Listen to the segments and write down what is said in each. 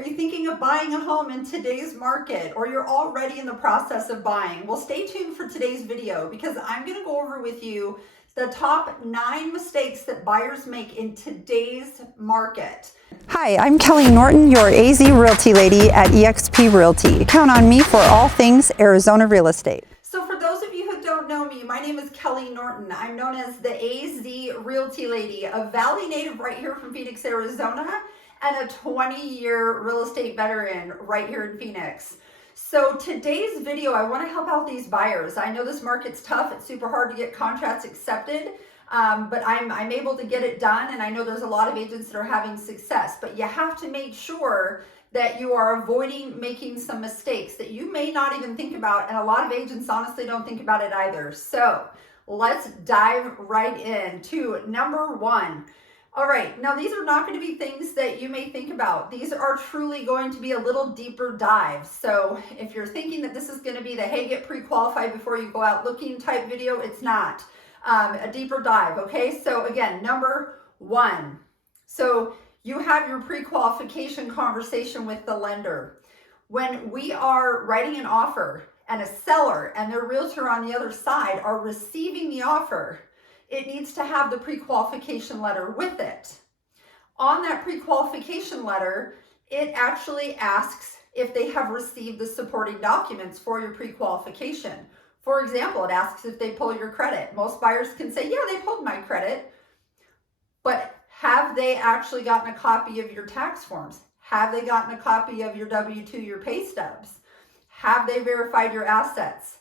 Are you thinking of buying a home in today's market, or you're already in the process of buying? Well, stay tuned for today's video because I'm going to go over with you the top 9 mistakes that buyers make in today's market. Hi, I'm Kelley Norton, your AZ Realty lady at EXP Realty. Count on me for all things Arizona real estate. So for those of you who don't know me, my name is Kelley Norton. I'm known as the AZ Realty lady, a Valley native right here from Phoenix, Arizona, and a 20-year real estate veteran right here in Phoenix. So today's video, I want to help out these buyers. I know this market's tough. It's super hard to get contracts accepted, but I'm able to get it done. And I know there's a lot of agents that are having success, but you have to make sure that you are avoiding making some mistakes that you may not even think about. And a lot of agents honestly don't think about it either. So let's dive right in to number 1. All right, now these are not going to be things that you may think about. These are truly going to be a little deeper dive. So if you're thinking that this is going to be the, hey, get pre-qualified before you go out looking type video, it's not. A deeper dive, okay? So again, number 1. So you have your pre-qualification conversation with the lender. When we are writing an offer and a seller and their realtor on the other side are receiving the offer, it needs to have the pre-qualification letter with it. On that pre-qualification letter, it actually asks if they have received the supporting documents for your pre-qualification. For example, it asks if they pull your credit. Most buyers can say, yeah, they pulled my credit, but have they actually gotten a copy of your tax forms? Have they gotten a copy of your W-2, your pay stubs? Have they verified your assets?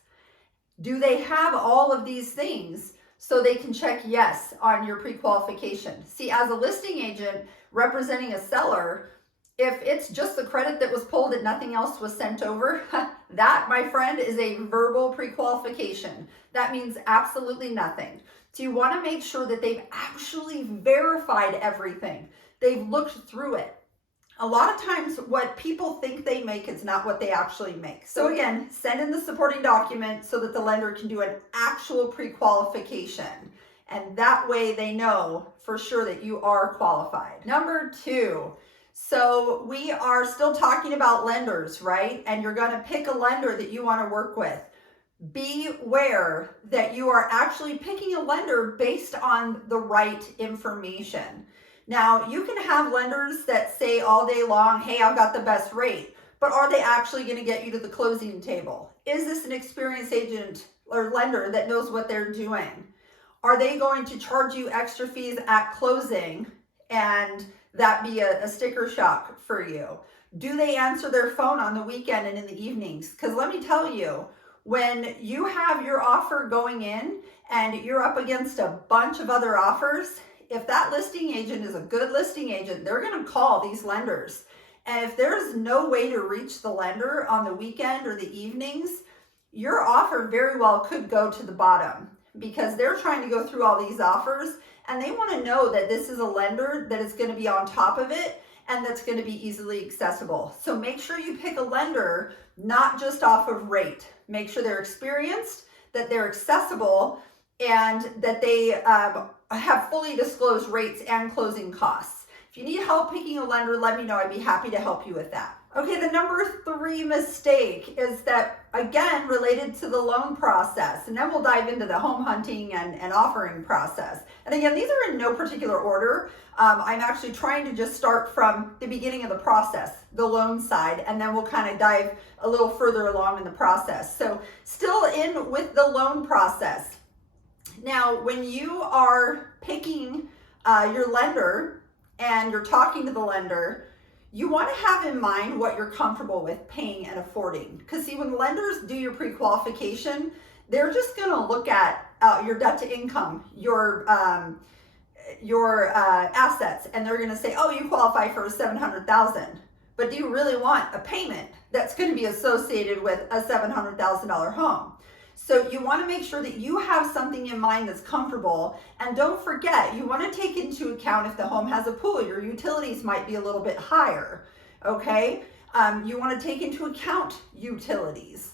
Do they have all of these things so they can check yes on your pre-qualification? See, as a listing agent representing a seller, if it's just the credit that was pulled and nothing else was sent over, that, my friend, is a verbal pre-qualification. That means absolutely nothing. So you want to make sure that they've actually verified everything. They've looked through it. A lot of times what people think they make is not what they actually make. So again, send in the supporting document so that the lender can do an actual pre-qualification. And that way they know for sure that you are qualified. Number 2, so we are still talking about lenders, right? And you're going to pick a lender that you want to work with. Beware that you are actually picking a lender based on the right information. Now, you can have lenders that say all day long, hey, I've got the best rate, but are they actually going to get you to the closing table? Is this an experienced agent or lender that knows what they're doing? Are they going to charge you extra fees at closing and that be a sticker shock for you? Do they answer their phone on the weekend and in the evenings? Because let me tell you, when you have your offer going in and you're up against a bunch of other offers, if that listing agent is a good listing agent, they're going to call these lenders. And if there's no way to reach the lender on the weekend or the evenings, your offer very well could go to the bottom because they're trying to go through all these offers and they want to know that this is a lender that is going to be on top of it and that's going to be easily accessible. So make sure you pick a lender not just off of rate. Make sure they're experienced, that they're accessible, and that they have fully disclosed rates and closing costs. If you need help picking a lender, let me know. I'd be happy to help you with that. Okay, the number 3 mistake is that, again, related to the loan process, and then we'll dive into the home hunting and offering process. And again, these are in no particular order. I'm actually trying to just start from the beginning of the process, the loan side, and then we'll kind of dive a little further along in the process. So still in with the loan process. Now, when you are picking your lender and you're talking to the lender, you want to have in mind what you're comfortable with paying and affording. Because see, when lenders do your pre-qualification, they're just going to look at your debt to income, your assets, and they're going to say, oh, you qualify for $700,000. But do you really want a payment that's going to be associated with a $700,000 home? So you want to make sure that you have something in mind that's comfortable. And don't forget, you want to take into account if the home has a pool, your utilities might be a little bit higher, okay? You want to take into account utilities,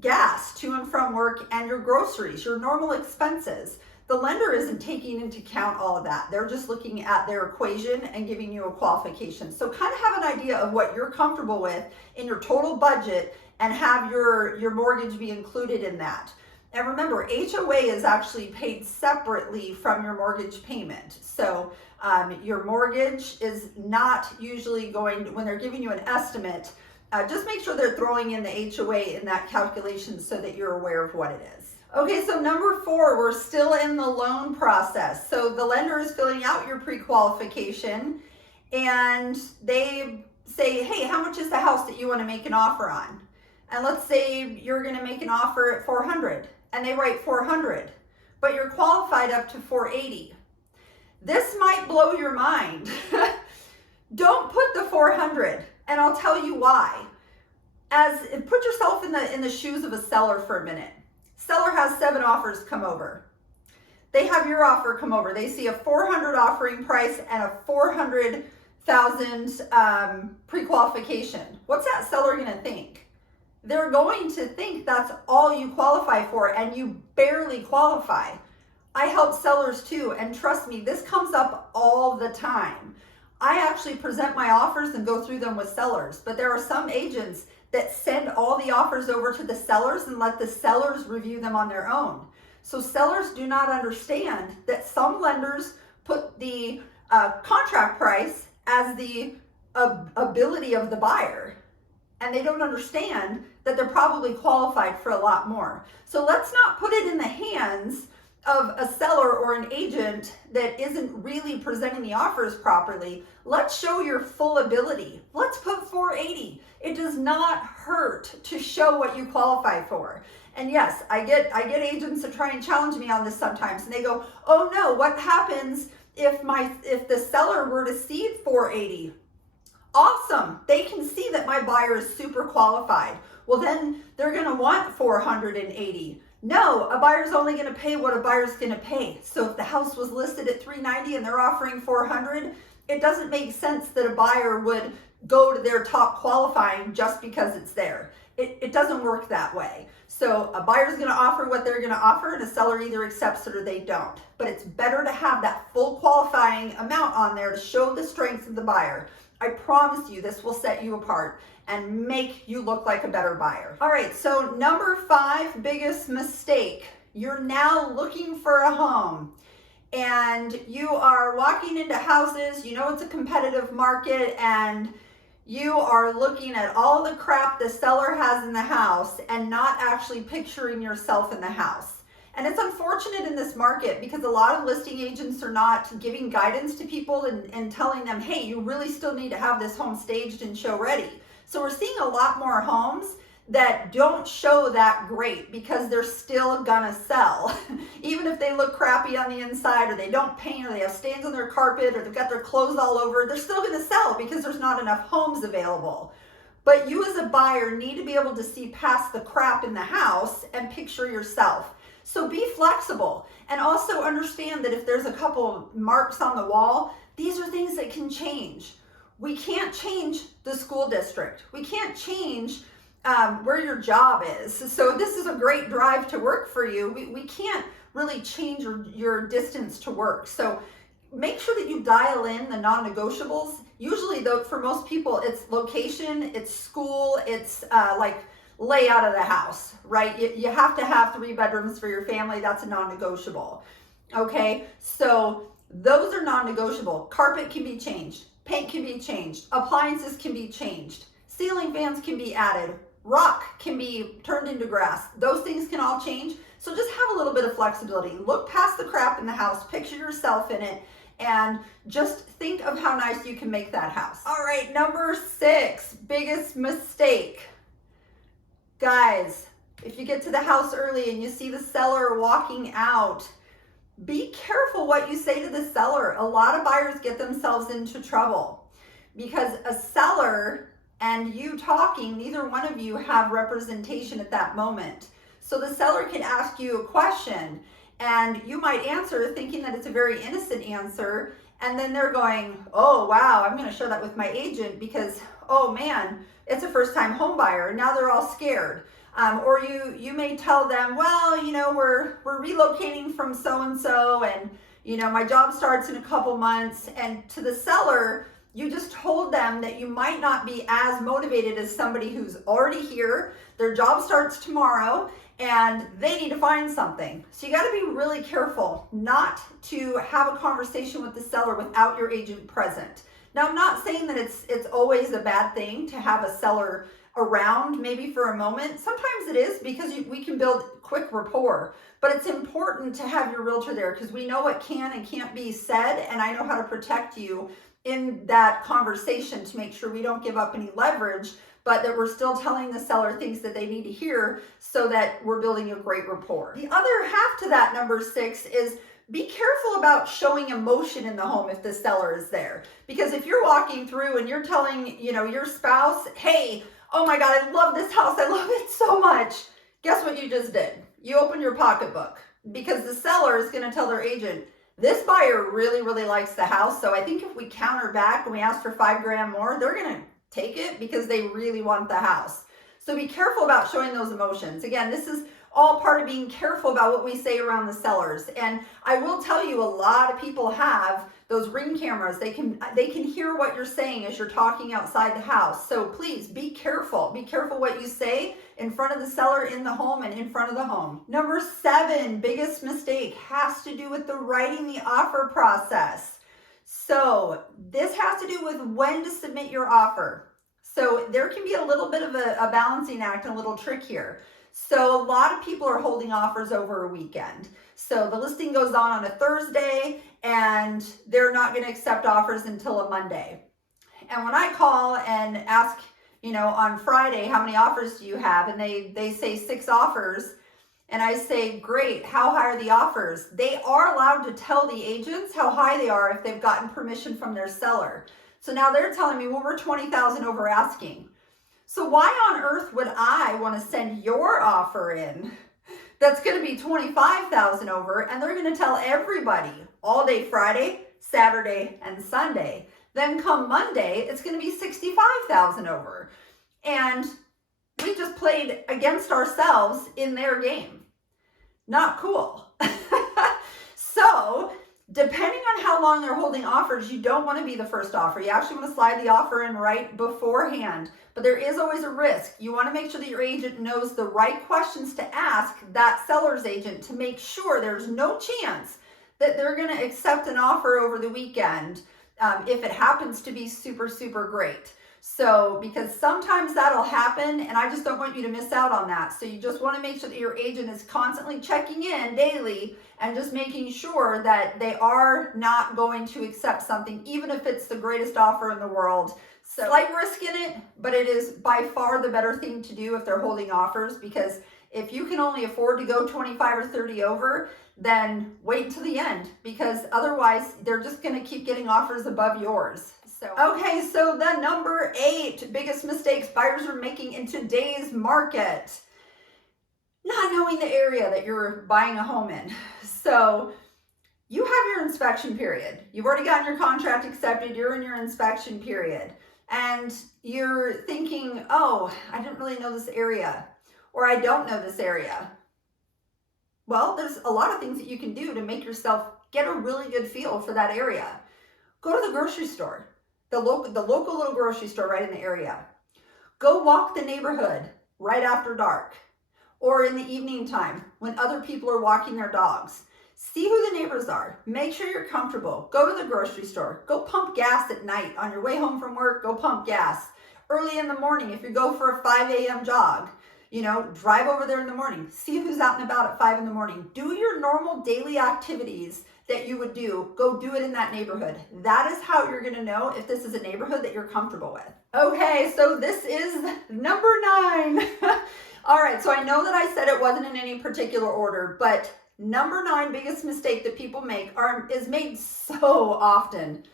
gas to and from work, and your groceries, your normal expenses. the lender isn't taking into account all of that. They're just looking at their equation and giving you a qualification. So kind of have an idea of what you're comfortable with in your total budget and have your mortgage be included in that. And remember, HOA is actually paid separately from your mortgage payment. So your mortgage is not usually going, when they're giving you an estimate, just make sure they're throwing in the HOA in that calculation so that you're aware of what it is. Okay, so number 4, we're still in the loan process. So the lender is filling out your pre-qualification and they say, hey, how much is the house that you want to make an offer on? And let's say you're going to make an offer at 400 and they write 400, but you're qualified up to 480. This might blow your mind. Don't put the 400, and I'll tell you why. Put yourself in the shoes of a seller for a minute. Seller has 7 offers come over. They have your offer come over. They see a 400 offering price and a 400,000 pre-qualification. What's that seller going to think? They're going to think that's all you qualify for, and you barely qualify. I help sellers too, and trust me, this comes up all the time. I actually present my offers and go through them with sellers, but there are some agents that send all the offers over to the sellers and let the sellers review them on their own. So sellers do not understand that some lenders put the contract price as the ability of the buyer, and they don't understand that they're probably qualified for a lot more. So let's not put it in the hands of a seller or an agent that isn't really presenting the offers properly. Let's show your full ability. Let's put 480. It does not hurt to show what you qualify for. And yes, I get agents that try and challenge me on this sometimes, and they go, oh no, what happens if the seller were to see 480? Awesome, they can see that my buyer is super qualified. Well, then they're gonna want 480. No, a buyer's only going to pay what a buyer's going to pay. So if the house was listed at 390 and they're offering 400, it doesn't make sense that a buyer would go to their top qualifying just because it's there. It doesn't work that way. So a buyer's going to offer what they're going to offer, and a seller either accepts it or they don't. But it's better to have that full qualifying amount on there to show the strengths of the buyer. I promise you this will set you apart and make you look like a better buyer. All right, so number 5 biggest mistake. You're now looking for a home and you are walking into houses, you know it's a competitive market, and you are looking at all the crap the seller has in the house and not actually picturing yourself in the house. And it's unfortunate in this market because a lot of listing agents are not giving guidance to people and telling them, hey, you really still need to have this home staged and show ready. So we're seeing a lot more homes that don't show that great because they're still gonna sell. Even if they look crappy on the inside, or they don't paint, or they have stains on their carpet, or they've got their clothes all over, they're still gonna sell because there's not enough homes available. But you as a buyer need to be able to see past the crap in the house and picture yourself. So be flexible, and also understand that if there's a couple marks on the wall, these are things that can change. We can't change the school district. We can't change where your job is. So this is a great drive to work for you. We can't really change your distance to work. So make sure that you dial in the non-negotiables. Usually though, for most people, it's location, it's school, it's like layout of the house, right? You have to have 3 bedrooms for your family. That's a non-negotiable. Okay, so those are non-negotiable. Carpet can be changed. Paint can be changed. Appliances can be changed. Ceiling fans can be added. Rock can be turned into grass. Those things can all change. So just have a little bit of flexibility. Look past the crap in the house, picture yourself in it, and just think of how nice you can make that house. All right, number 6, biggest mistake. Guys, if you get to the house early and you see the seller walking out, be careful what you say to the seller. A lot of buyers get themselves into trouble because a seller and you talking, neither one of you have representation at that moment. So the seller can ask you a question and you might answer thinking that it's a very innocent answer, and then they're going, oh wow, I'm going to share that with my agent because, oh man, it's a first-time home buyer, and now they're all scared. Or you may tell them, well, we're relocating from so-and-so, and my job starts in a couple months. And to the seller, you just told them that you might not be as motivated as somebody who's already here. Their job starts tomorrow and they need to find something. So you got to be really careful not to have a conversation with the seller without your agent present. Now, I'm not saying that it's always a bad thing to have a seller around maybe for a moment. Sometimes it is, because we can build quick rapport, but it's important to have your realtor there because we know what can and can't be said, and I know how to protect you in that conversation to make sure we don't give up any leverage, but that we're still telling the seller things that they need to hear so that we're building a great rapport. The other half to that, number 6, is be careful about showing emotion in the home if the seller is there. Because if you're walking through and you're telling, your spouse, hey, oh my God, I love this house, I love it so much. Guess what you just did? You opened your pocketbook, because the seller is going to tell their agent, this buyer really, really likes the house. So I think if we counter back and we ask for $5,000 more, they're going to take it because they really want the house. So be careful about showing those emotions. Again, this is all part of being careful about what we say around the sellers. And I will tell you, a lot of people have those Ring cameras. They can hear what you're saying as you're talking outside the house. So please be careful. Be careful what you say in front of the seller, in the home, and in front of the home. Number 7, biggest mistake, has to do with the writing the offer process. So this has to do with when to submit your offer. So there can be a little bit of a balancing act and a little trick here. So a lot of people are holding offers over a weekend. So the listing goes on a Thursday and they're not going to accept offers until a Monday. And when I call and ask, on Friday, how many offers do you have? And they say 6 offers. And I say, great, how high are the offers? They are allowed to tell the agents how high they are if they've gotten permission from their seller. So now they're telling me, well, we're 20,000 over asking. So why on earth would I want to send your offer in that's going to be 25,000 over, and they're going to tell everybody all day Friday, Saturday, and Sunday. Then come Monday, it's going to be 65,000 over. And we just played against ourselves in their game. Not cool. So depending on how long they're holding offers, you don't want to be the first offer. You actually want to slide the offer in right beforehand. But there is always a risk. You want to make sure that your agent knows the right questions to ask that seller's agent to make sure there's no chance that they're going to accept an offer over the weekend if it happens to be super, super great. So, because sometimes that'll happen, and I just don't want you to miss out on that. So you just want to make sure that your agent is constantly checking in daily and just making sure that they are not going to accept something, even if it's the greatest offer in the world. So, slight risk in it, but it is by far the better thing to do if they're holding offers, because if you can only afford to go 25 or 30 over, then wait until the end, because otherwise they're just going to keep getting offers above yours. Okay, so the number 8 biggest mistakes buyers are making in today's market. Not knowing the area that you're buying a home in. So you have your inspection period. You've already gotten your contract accepted. You're in your inspection period. And you're thinking, oh, I didn't really know this area, or I don't know this area. Well, there's a lot of things that you can do to make yourself get a really good feel for that area. Go to the grocery store. The local little grocery store right in the area. Go walk the neighborhood right after dark or in the evening time when other people are walking their dogs. See who the neighbors are. Make sure you're comfortable. Go to the grocery store. Go pump gas at night. On your way home from work, go pump gas. Early in the morning, if you go for a 5 a.m. jog, drive over there in the morning. See who's out and about at 5 in the morning. Do your normal daily activities that you would do. Go do it in that neighborhood. That is how you're going to know if this is a neighborhood that you're comfortable with. Okay, so this is number 9. All right, so I know that I said it wasn't in any particular order, but number 9 biggest mistake that people make is made so often.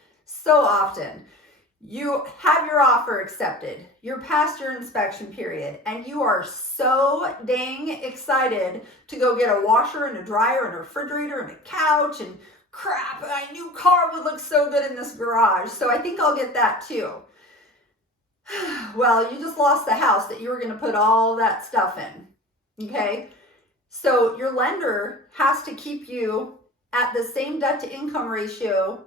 You have your offer accepted, you're past your inspection period, and you are so dang excited to go get a washer and a dryer and a refrigerator and a couch and crap, my new car would look so good in this garage, so I think I'll get that too. Well, you just lost the house that you were going to put all that stuff in. Okay. So your lender has to keep you at the same debt to income ratio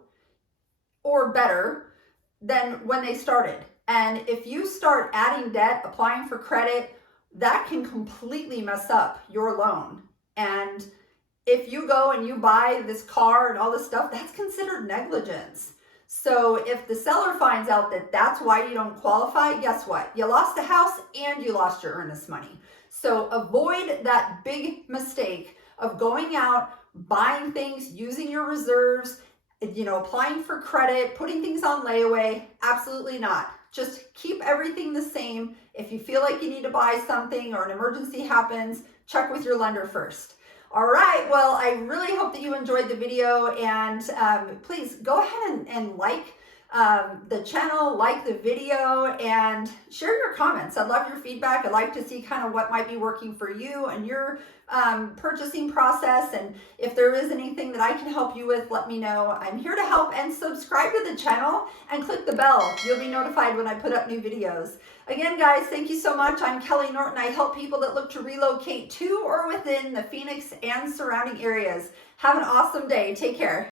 or better than when they started. And if you start adding debt, applying for credit, that can completely mess up your loan. And if you go and you buy this car and all this stuff, that's considered negligence. So if the seller finds out that that's why you don't qualify, guess what? You lost the house and you lost your earnest money. So avoid that big mistake of going out, buying things, using your reserves, applying for credit, putting things on layaway. Absolutely not. Just keep everything the same. If you feel like you need to buy something or an emergency happens, check with your lender first. All right, well, I really hope that you enjoyed the video, and please go ahead and like the channel, like the video, and share your comments. I'd love your feedback. I'd like to see kind of what might be working for you and your purchasing process, and if there is anything that I can help you with, let me know. I'm here to help, and subscribe to the channel and click the bell. You'll be notified when I put up new videos. Again, guys, thank you so much. I'm Kelley Norton. I help people that look to relocate to or within the Phoenix and surrounding areas. Have an awesome day. Take care.